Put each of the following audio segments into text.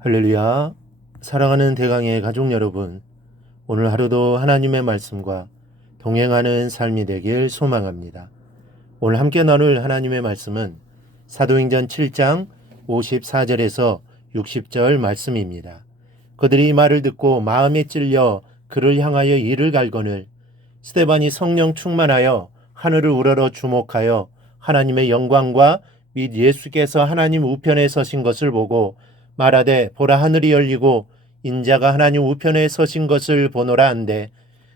할렐루야. 사랑하는 대강의 가족 여러분, 오늘 하루도 하나님의 말씀과 동행하는 삶이 되길 소망합니다. 오늘 함께 나눌 하나님의 말씀은 사도행전 7장 54절에서 60절 말씀입니다. 그들이 이 말을 듣고 마음에 찔려 그를 향하여 이를 갈거늘 스데반이 성령 충만하여 하늘을 우러러 주목하여 하나님의 영광과 및 예수께서 하나님 우편에 서신 것을 보고 말하되 보라 하늘이 열리고 인자가 하나님 우편에 서신 것을 보노라 한데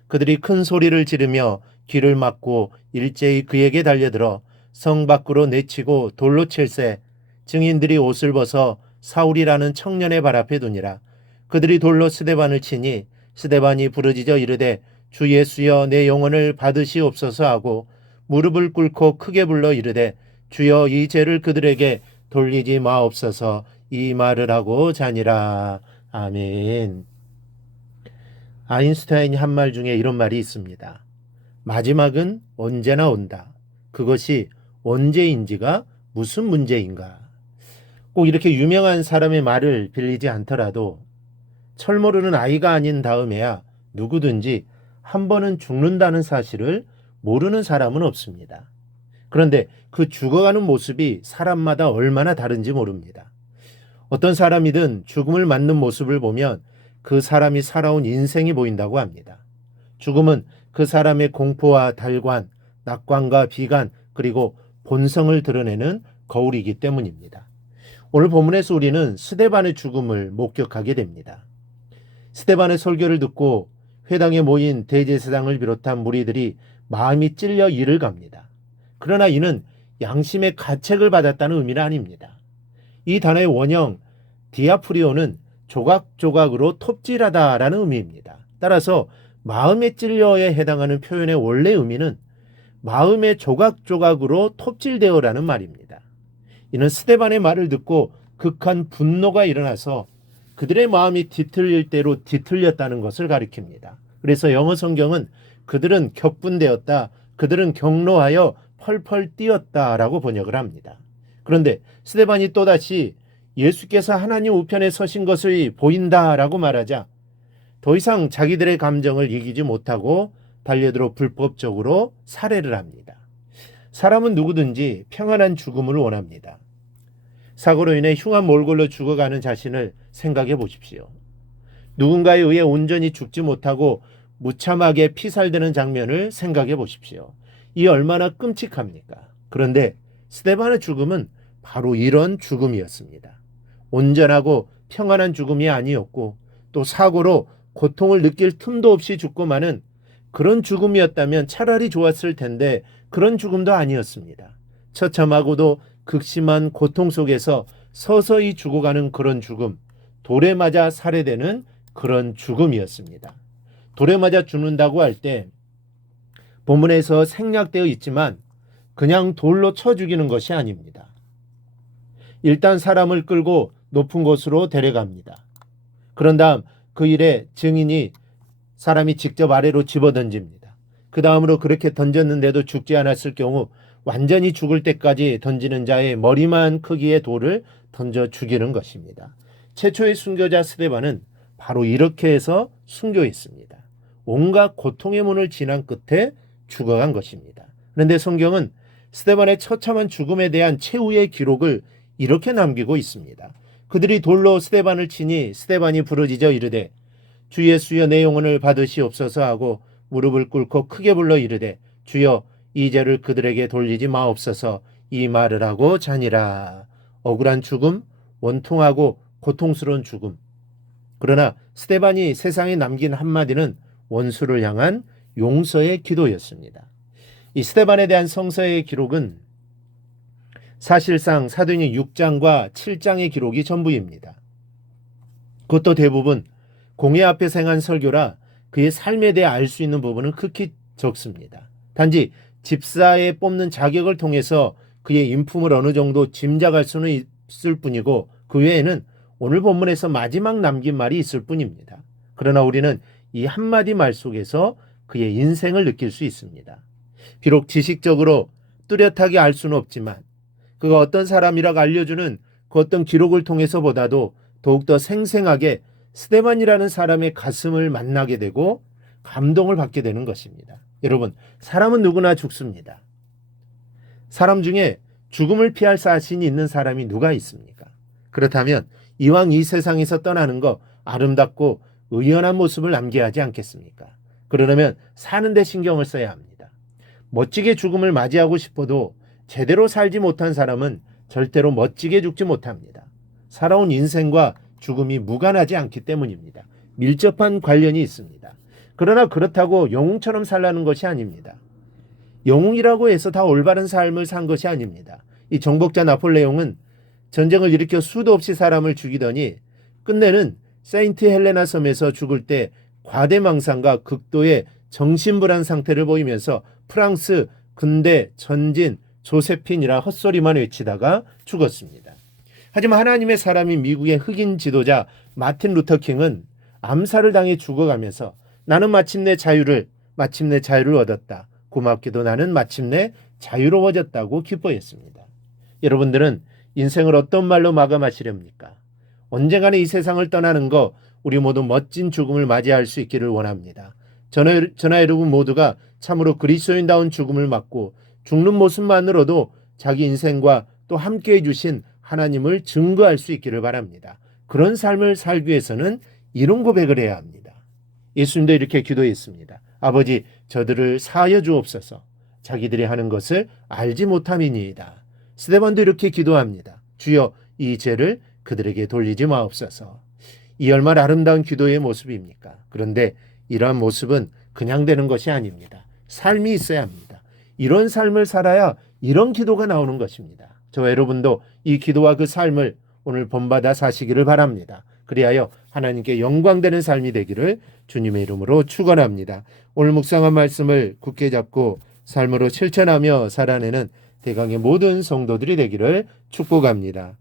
그들이 큰 소리를 지르며 귀를 막고 일제히 그에게 달려들어 성 밖으로 내치고 돌로 칠세 증인들이 옷을 벗어 사울이라는 청년의 발 앞에 두니라. 그들이 돌로 스데반을 치니 스데반이 부르짖어 이르되 주 예수여 내 영혼을 받으시옵소서 하고 무릎을 꿇고 크게 불러 이르되 주여 이 죄를 그들에게 돌리지 마옵소서 이 말을 하고 자니라. 아멘. 아인슈타인이 한 말 중에 이런 말이 있습니다. 마지막은 언제나 온다. 그것이 언제인지가 무슨 문제인가. 꼭 이렇게 유명한 사람의 말을 빌리지 않더라도 철 모르는 아이가 아닌 다음에야 누구든지 한 번은 죽는다는 사실을 모르는 사람은 없습니다. 그런데 그 죽어가는 모습이 사람마다 얼마나 다른지 모릅니다. 어떤 사람이든 죽음을 맞는 모습을 보면 그 사람이 살아온 인생이 보인다고 합니다. 죽음은 그 사람의 공포와 달관, 낙관과 비관, 그리고 본성을 드러내는 거울이기 때문입니다. 오늘 본문에서 우리는 스데반의 죽음을 목격하게 됩니다. 스데반의 설교를 듣고 회당에 모인 대제사장을 비롯한 무리들이 마음이 찔려 이를 갑니다. 그러나 이는 양심의 가책을 받았다는 의미는 아닙니다. 이 단어의 원형 디아프리오는 조각조각으로 톱질하다라는 의미입니다. 따라서 마음에 찔려에 해당하는 표현의 원래 의미는 마음의 조각조각으로 톱질되어라는 말입니다. 이는 스데반의 말을 듣고 극한 분노가 일어나서 그들의 마음이 뒤틀릴 대로 뒤틀렸다는 것을 가리킵니다. 그래서 영어 성경은 그들은 격분되었다, 그들은 경로하여 펄펄 뛰었다라고 번역을 합니다. 그런데 스데반이 또다시 예수께서 하나님 우편에 서신 것을 보인다라고 말하자 더 이상 자기들의 감정을 이기지 못하고 달려들어 불법적으로 살해를 합니다. 사람은 누구든지 평안한 죽음을 원합니다. 사고로 인해 흉한 몰골로 죽어가는 자신을 생각해 보십시오. 누군가에 의해 온전히 죽지 못하고 무참하게 피살되는 장면을 생각해 보십시오. 이 얼마나 끔찍합니까? 그런데 스데반의 죽음은 바로 이런 죽음이었습니다. 온전하고 평안한 죽음이 아니었고 또 사고로 고통을 느낄 틈도 없이 죽고 마는 그런 죽음이었다면 차라리 좋았을 텐데 그런 죽음도 아니었습니다. 처참하고도 극심한 고통 속에서 서서히 죽어가는 그런 죽음, 돌에 맞아 살해되는 그런 죽음이었습니다. 돌에 맞아 죽는다고 할 때 본문에서 생략되어 있지만 그냥 돌로 쳐 죽이는 것이 아닙니다. 일단 사람을 끌고 높은 곳으로 데려갑니다. 그런 다음 그 일에 증인이 사람이 직접 아래로 집어던집니다. 그 다음으로 그렇게 던졌는데도 죽지 않았을 경우 완전히 죽을 때까지 던지는 자의 머리만 크기의 돌을 던져 죽이는 것입니다. 최초의 순교자 스데반은 바로 이렇게 해서 순교했습니다. 온갖 고통의 문을 지난 끝에 죽어간 것입니다. 그런데 성경은 스데반의 처참한 죽음에 대한 최후의 기록을 이렇게 남기고 있습니다. 그들이 돌로 스데반을 치니 스데반이 부르짖어 이르되 주 예수여 내 영혼을 받으시옵소서 하고 무릎을 꿇고 크게 불러 이르되 주여 이 죄를 그들에게 돌리지 마옵소서 이 말을 하고 자니라. 억울한 죽음, 원통하고 고통스러운 죽음. 그러나 스데반이 세상에 남긴 한마디는 원수를 향한 용서의 기도였습니다. 이 스데반에 대한 성서의 기록은 사실상 사도행전 6장과 7장의 기록이 전부입니다. 그것도 대부분 공회 앞에서 행한 설교라 그의 삶에 대해 알 수 있는 부분은 극히 적습니다. 단지 집사에 뽑는 자격을 통해서 그의 인품을 어느 정도 짐작할 수는 있을 뿐이고 그 외에는 오늘 본문에서 마지막 남긴 말이 있을 뿐입니다. 그러나 우리는 이 한마디 말 속에서 그의 인생을 느낄 수 있습니다. 비록 지식적으로 뚜렷하게 알 수는 없지만 그가 어떤 사람이라고 알려주는 그 어떤 기록을 통해서보다도 더욱더 생생하게 스데반이라는 사람의 가슴을 만나게 되고 감동을 받게 되는 것입니다. 여러분, 사람은 누구나 죽습니다. 사람 중에 죽음을 피할 자신이 있는 사람이 누가 있습니까? 그렇다면 이왕 이 세상에서 떠나는 거 아름답고 의연한 모습을 남겨야 하지 않겠습니까? 그러려면 사는데 신경을 써야 합니다. 멋지게 죽음을 맞이하고 싶어도 제대로 살지 못한 사람은 절대로 멋지게 죽지 못합니다. 살아온 인생과 죽음이 무관하지 않기 때문입니다. 밀접한 관련이 있습니다. 그러나 그렇다고 영웅처럼 살라는 것이 아닙니다. 영웅이라고 해서 다 올바른 삶을 산 것이 아닙니다. 이 정복자 나폴레옹은 전쟁을 일으켜 수도 없이 사람을 죽이더니 끝내는 세인트 헬레나 섬에서 죽을 때 과대망상과 극도의 정신불안 상태를 보이면서 프랑스 근대 전진 조세핀이라 헛소리만 외치다가 죽었습니다. 하지만 하나님의 사람인 미국의 흑인 지도자 마틴 루터 킹은 암살을 당해 죽어가면서 나는 마침내 자유를 얻었다. 고맙게도 나는 마침내 자유로워졌다고 기뻐했습니다. 여러분들은 인생을 어떤 말로 마감하시렵니까? 언젠가는 이 세상을 떠나는 거 우리 모두 멋진 죽음을 맞이할 수 있기를 원합니다. 저나 여러분 모두가 참으로 그리스도인다운 죽음을 맞고 죽는 모습만으로도 자기 인생과 또 함께해 주신 하나님을 증거할 수 있기를 바랍니다. 그런 삶을 살기 위해서는 이런 고백을 해야 합니다. 예수님도 이렇게 기도했습니다. 아버지, 저들을 사하여 주옵소서. 자기들이 하는 것을 알지 못함이니이다. 스데반도 이렇게 기도합니다. 주여, 이 죄를 그들에게 돌리지 마옵소서. 이 얼마나 아름다운 기도의 모습입니까? 그런데 이러한 모습은 그냥 되는 것이 아닙니다. 삶이 있어야 합니다. 이런 삶을 살아야 이런 기도가 나오는 것입니다. 저와 여러분도 이 기도와 그 삶을 오늘 본받아 사시기를 바랍니다. 그리하여 하나님께 영광되는 삶이 되기를 주님의 이름으로 축원합니다. 오늘 묵상한 말씀을 굳게 잡고 삶으로 실천하며 살아내는 대강의 모든 성도들이 되기를 축복합니다.